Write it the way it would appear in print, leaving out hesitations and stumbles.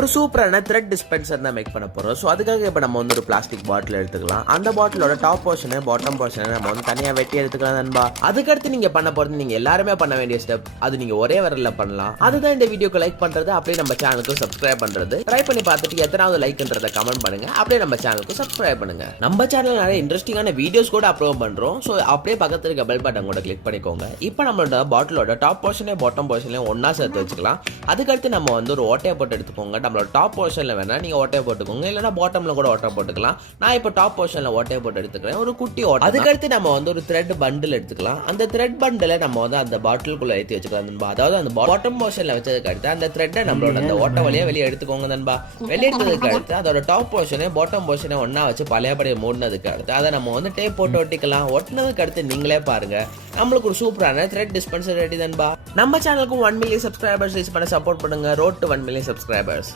ஒரு சூப்பரான thread dispenser தான் மேக் பண்ண போறோம். ஸோ அதுக்காக இப்போ நம்ம வந்து ஒரு பிளாஸ்டிக் பாட்டில் எடுத்துக்கலாம். அந்த பாட்டிலோட டாப் போர்ஷன் பாட்டம் போர்ஷனை நம்ம வந்து தனியாக வெட்டி எடுத்துக்கலாம் நண்பா. அதுக்கடுத்து நீங்க பண்ண போறது நீங்க எல்லாருமே பண்ண வேண்டிய ஸ்டெப், அது நீங்க ஒரே வரல பண்ணலாம். அதுதான் இந்த வீடியோக்கு லைக் பண்றது, அப்படியே நம்ம சேனலுக்கு சப்ஸ்கிரைப் பண்றது. ட்ரை பண்ணி பார்த்துட்டு எத்தனாவது லைக்ன்றதை கமெண்ட் பண்ணுங்க. அப்படியே நம்ம சேனலுக்கு சப்ஸ்கிரைப் பண்ணுங்க. நம்ம சேனல் நிறைய இன்ட்ரெஸ்டிங்கான வீடியோஸ் கூட அப்லோட் பண்றோம். ஸோ அப்படியே பக்கத்துல இருக்க பெல் பட்டன் கூட கிளிக் பண்ணிக்கோங்க. இப்போ நம்மளோட பாட்டிலோட டாப் போர்ஷனே பாட்டம் போர்ஷனே ஒன்னா சேர்த்து வச்சுக்கலாம். அதுக்கடுத்து நம்ம வந்து ஒரு ஓட்டையை போட்டு எடுத்துக்கோங்க. நம்மளோட டாப் போர்ஷன்ல வேணா நீங்க ஓட்டையை போட்டுக்கோங்க, இல்லைன்னா பாட்டம்ல கூட ஓட்டை போட்டுக்கலாம். நான் இப்போ டாப் போர்ஷன்ல ஓட்டையை போட்டு எடுத்துக்கிறேன், ஒரு குட்டி ஓட்டை. அதுக்கடுத்து நம்ம வந்து ஒரு த்ரெட் பண்டில் எடுத்துக்கலாம். அந்த த்ரெட் பண்டில நம்ம வந்து அந்த பாட்டிலுக்குள்ள ஏற்றி வச்சுக்கலாம் நண்பா. அதாவது அந்த பாட்டம் போர்ஷன்ல வச்சதுக்கு அடுத்து அந்த த்ரெட்டை நம்மளோட அந்த ஓட்டை வழியா வெளியே எடுத்துக்கோங்க நண்பா. வெளியே எடுத்ததுக்கு அடுத்து அதோட டாப் போர்ஷனே பாட்டம் போர்ஷனை ஒன்னா வச்சு பழையபடியை மூடினதுக்கு அடுத்து அதை நம்ம வந்து டேப் போட்டு ஒட்டிக்கலாம். ஒட்டினதுக்கு அடுத்து நீங்களே பாருங்க, நம்மளுக்கு ஒரு சூப்பரான த்ரெட் டிஸ்பென்சர் ரெடி நண்பா. நம்ம சேனலுக்கு 1 மில்லியன் சப்ஸ்கிரைபர்ஸ் ரீச் பண்ண சப்போர்ட் பண்ணுங்க. Road to 1 million subscribers.